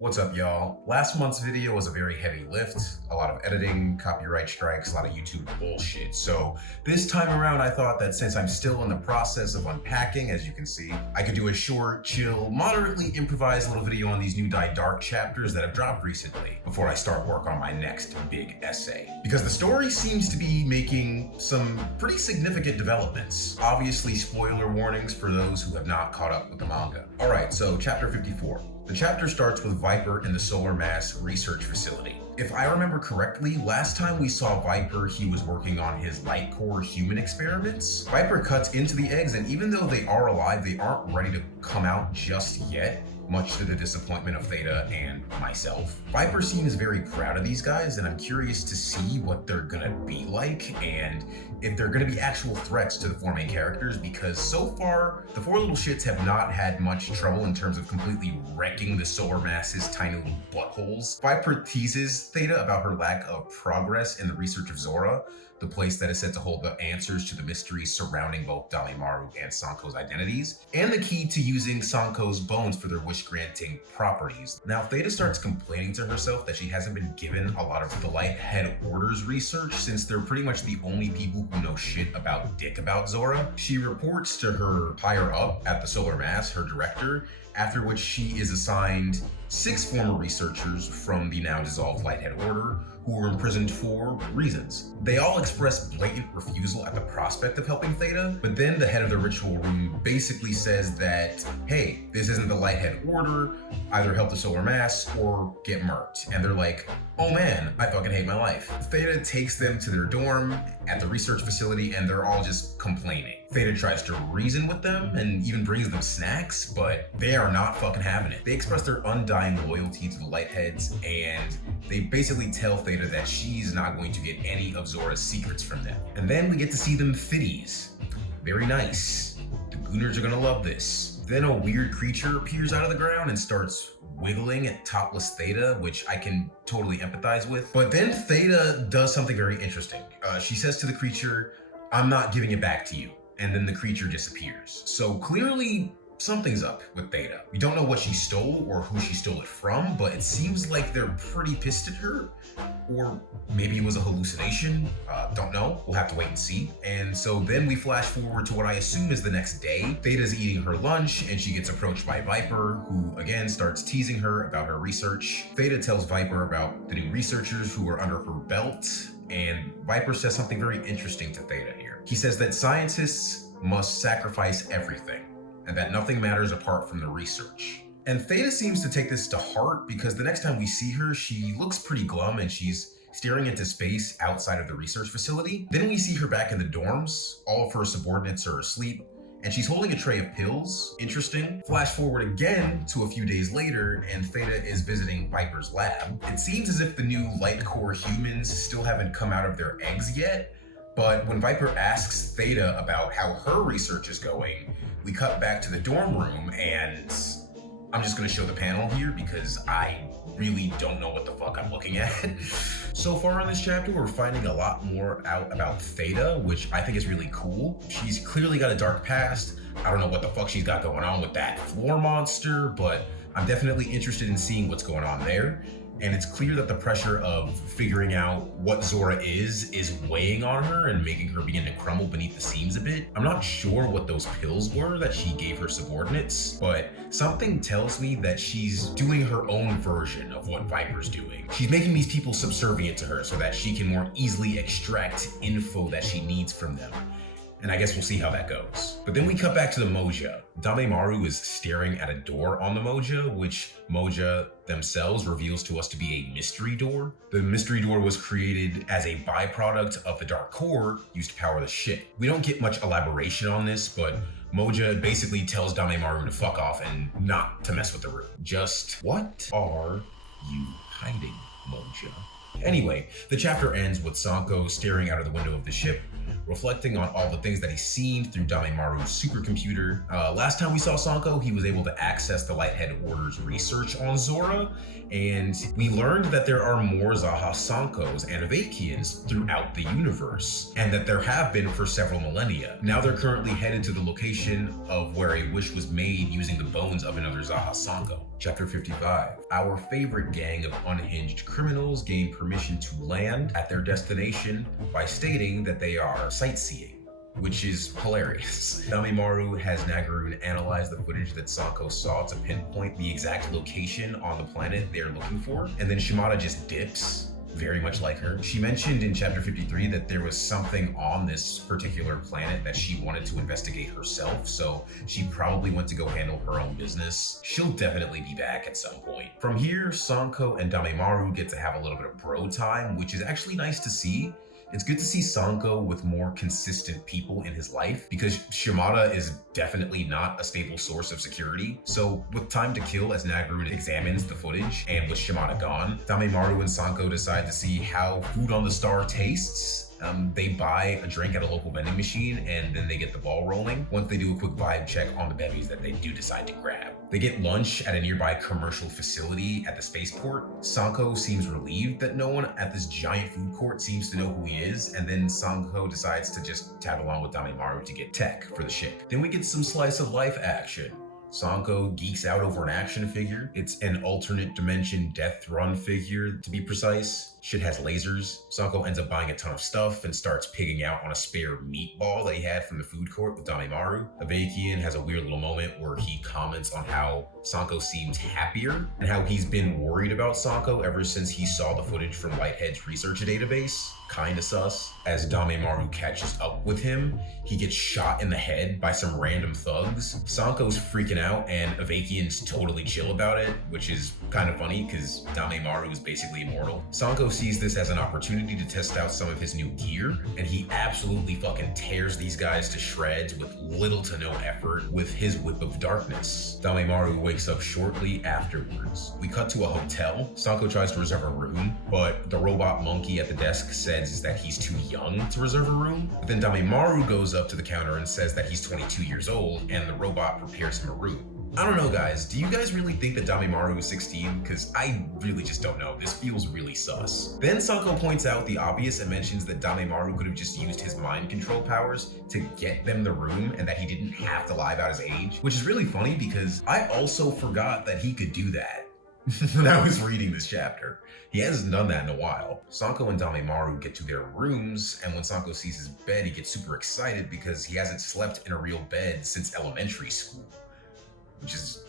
What's up, y'all? Last month's video was a very heavy lift, a lot of editing, copyright strikes, a lot of YouTube bullshit. So this time around, I thought that since I'm still in the process of unpacking, as you can see, I could do a short, chill, moderately improvised little video on these new Die Dark chapters that have dropped recently before I start work on my next big essay. Because the story seems to be making some pretty significant developments. Obviously, spoiler warnings for those who have not caught up with the manga. All right, so chapter 54. The chapter starts with Viper in the Solar Mass Research Facility. If I remember correctly, last time we saw Viper, he was working on his light core human experiments. Viper cuts into the eggs, and even though they are alive, they aren't ready to come out just yet, much to the disappointment of Theta and myself. Viper seems very proud of these guys, and I'm curious to see what they're gonna be like and if they're gonna be actual threats to the four main characters, because so far, the four little shits have not had much trouble in terms of completely wrecking the solar mass's tiny little buttholes. Viper teases Theta about her lack of progress in the research of Zora, the place that is said to hold the answers to the mysteries surrounding both Dalimaru and Sanko's identities, and the key to using Sanko's bones for their wish-granting properties. Now, Theta starts complaining to herself that she hasn't been given a lot of the Lighthead Order's research, since they're pretty much the only people who know shit about dick about Zora. She reports to her higher up at the Solar Mass, her director, after which she is assigned 6 former researchers from the now dissolved Lighthead Order who were imprisoned for reasons. They all express blatant refusal at the prospect of helping Theta, but then the head of the ritual room basically says that, hey, this isn't the Lighthead Order, either help the Solar Mass or get murked. And they're like, oh man, I fucking hate my life. Theta takes them to their dorm at the research facility and they're all just complaining. Theta tries to reason with them and even brings them snacks, but they are not fucking having it. They express their undying loyalty to the Lightheads, and they basically tell Theta that she's not going to get any of Zora's secrets from them. And then we get to see them Thitties. Very nice. The Gooners are gonna love this. Then a weird creature appears out of the ground and starts wiggling at topless Theta, which I can totally empathize with. But then Theta does something very interesting. She says to the creature, "I'm not giving it back to you." And then the creature disappears. So clearly something's up with Theta. We don't know what she stole or who she stole it from, but it seems like they're pretty pissed at her. Or maybe it was a hallucination, don't know. We'll have to wait and see. And so then we flash forward to what I assume is the next day. Theta's eating her lunch and she gets approached by Viper, who again starts teasing her about her research. Theta tells Viper about the new researchers who are under her belt, and Viper says something very interesting to Theta here. He says that scientists must sacrifice everything, and that nothing matters apart from the research. And Theta seems to take this to heart, because the next time we see her, she looks pretty glum and she's staring into space outside of the research facility. Then we see her back in the dorms. All of her subordinates are asleep, and she's holding a tray of pills. Interesting. Flash forward again to a few days later, and Theta is visiting Viper's lab. It seems as if the new light core humans still haven't come out of their eggs yet, but when Viper asks Theta about how her research is going, we cut back to the dorm room, and I'm just gonna show the panel here because I really don't know what the fuck I'm looking at. So far in this chapter, we're finding a lot more out about Theta, which I think is really cool. She's clearly got a dark past. I don't know what the fuck she's got going on with that floor monster, but I'm definitely interested in seeing what's going on there. And it's clear that the pressure of figuring out what Zora is weighing on her and making her begin to crumble beneath the seams a bit. I'm not sure what those pills were that she gave her subordinates, but something tells me that she's doing her own version of what Viper's doing. She's making these people subservient to her so that she can more easily extract info that she needs from them. And I guess we'll see how that goes. But then we cut back to the Moja. Dame-maru is staring at a door on the Moja, which Moja themselves reveals to us to be a mystery door. The mystery door was created as a byproduct of the dark core used to power the ship. We don't get much elaboration on this, but Moja basically tells Dame-maru to fuck off and not to mess with the room. Just, what are you hiding, Moja? Anyway, the chapter ends with Sanko staring out of the window of the ship, reflecting on all the things that he's seen through Damemaru's supercomputer. Last time we saw Sanko, he was able to access the Lighthead Order's research on Zora, and we learned that there are more Zaha Sankos and Avakians throughout the universe, and that there have been for several millennia. Now they're currently headed to the location of where a wish was made using the bones of another Zaha Sanko. Chapter 55. Our favorite gang of unhinged criminals gain permission to land at their destination by stating that they are sightseeing, which is hilarious. Damemaru has Nagaroon analyze the footage that Sanko saw to pinpoint the exact location on the planet they're looking for, and then Shimada just dips, very much like her. She mentioned in chapter 53 that there was something on this particular planet that she wanted to investigate herself, so she probably went to go handle her own business. She'll definitely be back at some point. From here, Sanko and Damemaru get to have a little bit of bro time, which is actually nice to see. It's good to see Sanko with more consistent people in his life, because Shimada is definitely not a stable source of security. So with time to kill as Nagaroon examines the footage, and with Shimada gone, Damemaru and Sanko decide to see how food on the star tastes. They buy a drink at a local vending machine, and then they get the ball rolling once they do a quick vibe check on the bevies that they do decide to grab. They get lunch at a nearby commercial facility at the spaceport. Sanko seems relieved that no one at this giant food court seems to know who he is, and then Sanko decides to just tag along with Damemaru to get tech for the ship. Then we get some slice of life action. Sanko geeks out over an action figure. It's an alternate dimension Death Run figure, to be precise. Shit has lasers. Sanko ends up buying a ton of stuff and starts pigging out on a spare meatball that he had from the food court with Damemaru. Avakian has a weird little moment where he comments on how Sanko seems happier and how he's been worried about Sanko ever since he saw the footage from Lighthead's research database. Kinda sus. As Damemaru catches up with him, he gets shot in the head by some random thugs. Sanko's freaking out and Avakian's totally chill about it, which is kind of funny because Damemaru is basically immortal. Sanko sees this as an opportunity to test out some of his new gear, and he absolutely fucking tears these guys to shreds with little to no effort with his Whip of Darkness. Damemaru wakes up shortly afterwards. We cut to a hotel. Sanko tries to reserve a room, but the robot monkey at the desk says that he's too young to reserve a room. But then Damemaru goes up to the counter and says that he's 22 years old, and the robot prepares him a room. I don't know, guys. Do you guys really think that Damemaru is 16? Because I really just don't know. This feels really sus. Then Sanko points out the obvious and mentions that Damemaru could have just used his mind control powers to get them the room and that he didn't have to lie about his age, which is really funny because I also forgot that he could do that when I was reading this chapter. He hasn't done that in a while. Sanko and Damemaru get to their rooms, and when Sanko sees his bed, he gets super excited because he hasn't slept in a real bed since elementary school, which is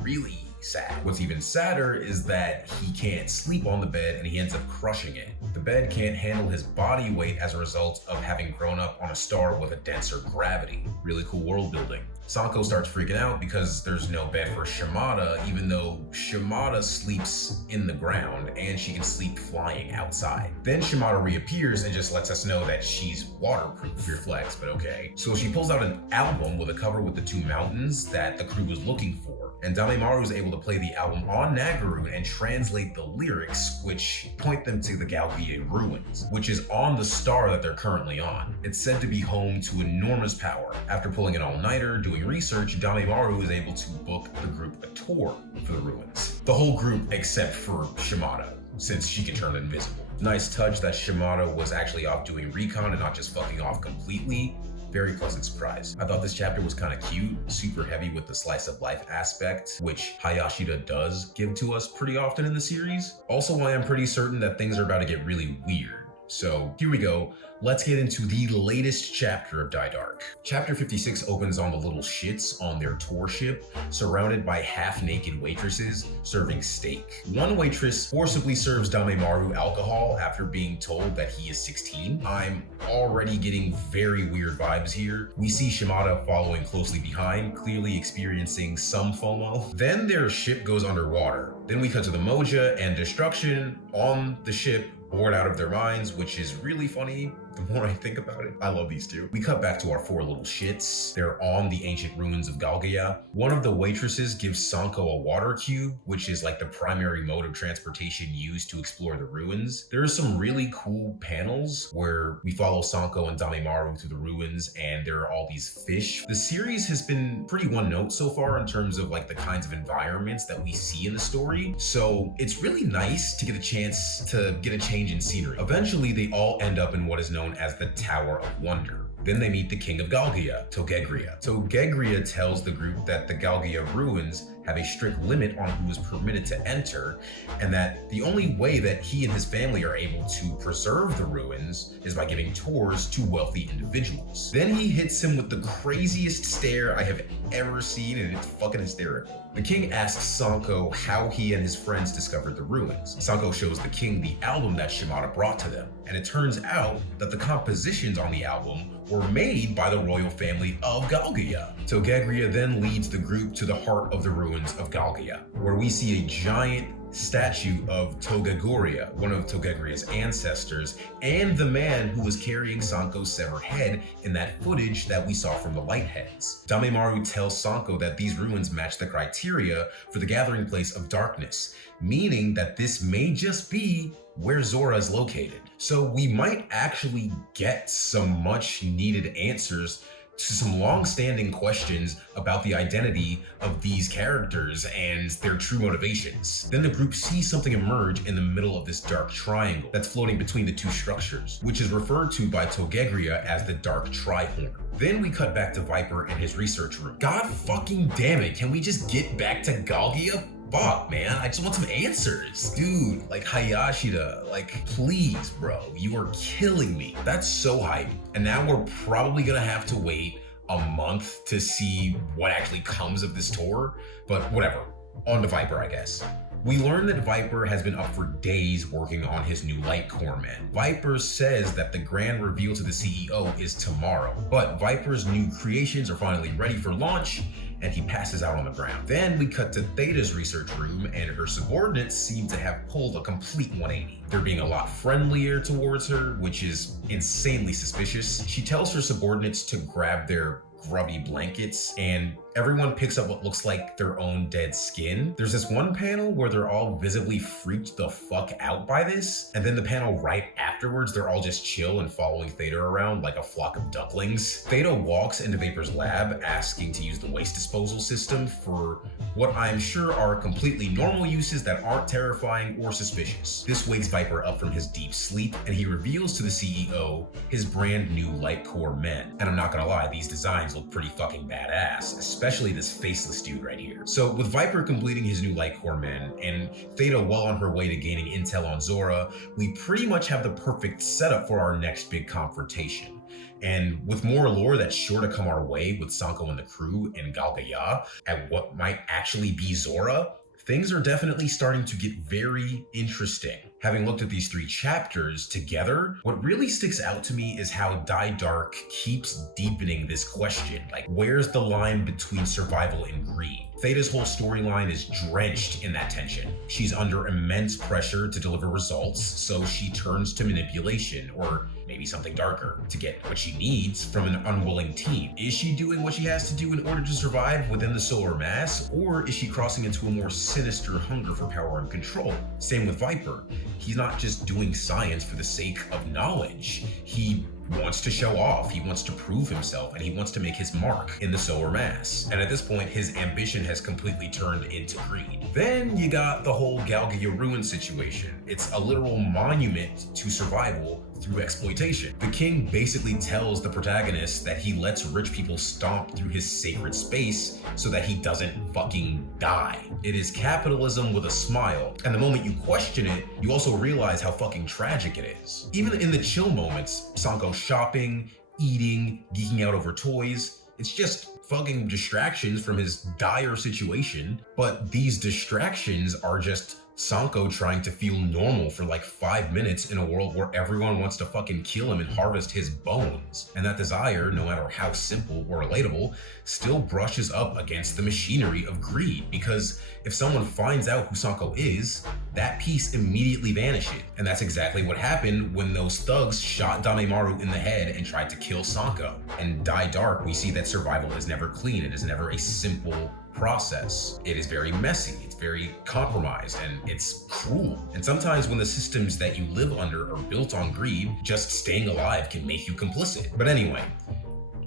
really sad. What's even sadder is that he can't sleep on the bed and he ends up crushing it. The bed can't handle his body weight as a result of having grown up on a star with a denser gravity. Really cool world building. Sanko starts freaking out because there's no bed for Shimada, even though Shimada sleeps in the ground and she can sleep flying outside. Then Shimada reappears and just lets us know that she's waterproof. Weird flex, but okay. So she pulls out an album with a cover with the two mountains that the crew was looking for, and Damemaru is able to play the album on Nagaroon and translate the lyrics, which point them to the Galvian ruins, which is on the star that they're currently on. It's said to be home to enormous power. After pulling an all-nighter, doing research, Damemaru is able to book the group a tour for the ruins. The whole group except for Shimada, since she can turn invisible. Nice touch that Shimada was actually off doing recon and not just fucking off completely. Very pleasant surprise. I thought this chapter was kind of cute, super heavy with the slice of life aspect, which Hayashida does give to us pretty often in the series. Also, I am pretty certain that things are about to get really weird. So here we go. Let's get into the latest chapter of Die Dark. Chapter 56 opens on the little shits on their tour ship, surrounded by half-naked waitresses serving steak. One waitress forcibly serves Damemaru alcohol after being told that he is 16. I'm already getting very weird vibes here. We see Shimada following closely behind, clearly experiencing some FOMO. Then their ship goes underwater. Then we cut to the Moja and destruction on the ship, bored out of their minds, which is really funny. The more I think about it, I love these two. We cut back to our four little shits. They're on the ancient ruins of Galgia. One of the waitresses gives Sanko a water cube, which is like the primary mode of transportation used to explore the ruins. There are some really cool panels where we follow Sanko and Damemaru through the ruins, and there are all these fish. The series has been pretty one note so far in terms of like the kinds of environments that we see in the story, so it's really nice to get a chance to get a change in scenery. Eventually, they all end up in what is known as the Tower of Wonder. Then they meet the king of Galgia, Togegria. Togegria tells the group that the Galgia ruins have a strict limit on who is permitted to enter, and that the only way that he and his family are able to preserve the ruins is by giving tours to wealthy individuals. Then he hits him with the craziest stare I have ever seen, and it's fucking hysterical. The king asks Sanko how he and his friends discovered the ruins. Sanko shows the king the album that Shimada brought to them, and it turns out that the compositions on the album were made by the royal family of Galgia. Togegria then leads the group to the heart of the ruins of Galgia, where we see a giant statue of Togegoria, one of Togegria's ancestors, and the man who was carrying Sanko's severed head in that footage that we saw from the Lightheads. Damemaru tells Sanko that these ruins match the criteria for the gathering place of darkness, meaning that this may just be where Zora is located. So we might actually get some much needed answers to some long-standing questions about the identity of these characters and their true motivations. Then the group sees something emerge in the middle of this dark triangle that's floating between the two structures, which is referred to by Togegria as the Dark Trihorn. Then we cut back to Viper in his research room. God fucking damn it, can we just get back to Galgia? Fuck, man, I just want some answers. Dude, like Hayashida, like please, bro, you are killing me. That's so hype. And now we're probably gonna have to wait a month to see what actually comes of this tour, but whatever. On to Viper, I guess. We learn that Viper has been up for days working on his new Light Core men. Viper says that the grand reveal to the CEO is tomorrow, but Viper's new creations are finally ready for launch, and he passes out on the ground. Then we cut to Theta's research room, and her subordinates seem to have pulled a complete 180. They're being a lot friendlier towards her, which is insanely suspicious. She tells her subordinates to grab their grubby blankets, and everyone picks up what looks like their own dead skin. There's this one panel where they're all visibly freaked the fuck out by this, and then the panel right afterwards, they're all just chill and following Theta around like a flock of ducklings. Theta walks into Vapor's lab asking to use the waste disposal system for what I'm sure are completely normal uses that aren't terrifying or suspicious. This wakes Viper up from his deep sleep, and he reveals to the CEO his brand new Light Core men. And I'm not gonna lie, these designs look pretty fucking badass, especially this faceless dude right here. So with Viper completing his new Light Core men and Theta well on her way to gaining intel on Zora, we pretty much have the perfect setup for our next big confrontation. And with more lore that's sure to come our way with Sanko and the crew in Galgaya at what might actually be Zora, things are definitely starting to get very interesting. Having looked at these 3 chapters together, what really sticks out to me is how Die Dark keeps deepening this question. Like, where's the line between survival and greed? Theta's whole storyline is drenched in that tension. She's under immense pressure to deliver results, so she turns to manipulation, or maybe something darker, to get what she needs from an unwilling team. Is she doing what she has to do in order to survive within the solar mass, or is she crossing into a more sinister hunger for power and control? Same with Viper. He's not just doing science for the sake of knowledge. He wants to show off, he wants to prove himself, and he wants to make his mark in the solar mass. And at this point, his ambition has completely turned into greed. Then you got the whole Galgia ruin situation. It's a literal monument to survival through exploitation. The king basically tells the protagonist that he lets rich people stomp through his sacred space so that he doesn't fucking die. It is capitalism with a smile, and the moment you question it, you also realize how fucking tragic it is. Even in the chill moments, Sanko shopping, eating, geeking out over toys, it's just fucking distractions from his dire situation, but these distractions are just Sanko trying to feel normal for like 5 minutes in a world where everyone wants to fucking kill him and harvest his bones. And that desire, no matter how simple or relatable, still brushes up against the machinery of greed, because if someone finds out who Sanko is, that piece immediately vanishes. And that's exactly what happened when those thugs shot Damemaru in the head and tried to kill Sanko. In Die Dark, we see that survival is never clean, it is never a simple process. It is very messy, it's very compromised, and it's cruel. And sometimes when the systems that you live under are built on greed, just staying alive can make you complicit. But anyway,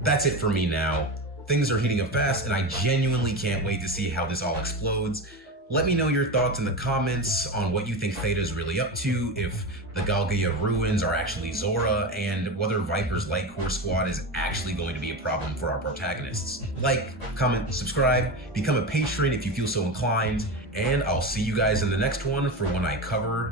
that's it for me now. Things are heating up fast, and I genuinely can't wait to see how this all explodes. Let me know your thoughts in the comments on what you think Theta is really up to, if the Galgia ruins are actually Zora, and whether Viper's Light Core Squad is actually going to be a problem for our protagonists. Like, comment, subscribe, become a patron if you feel so inclined, and I'll see you guys in the next one for when I cover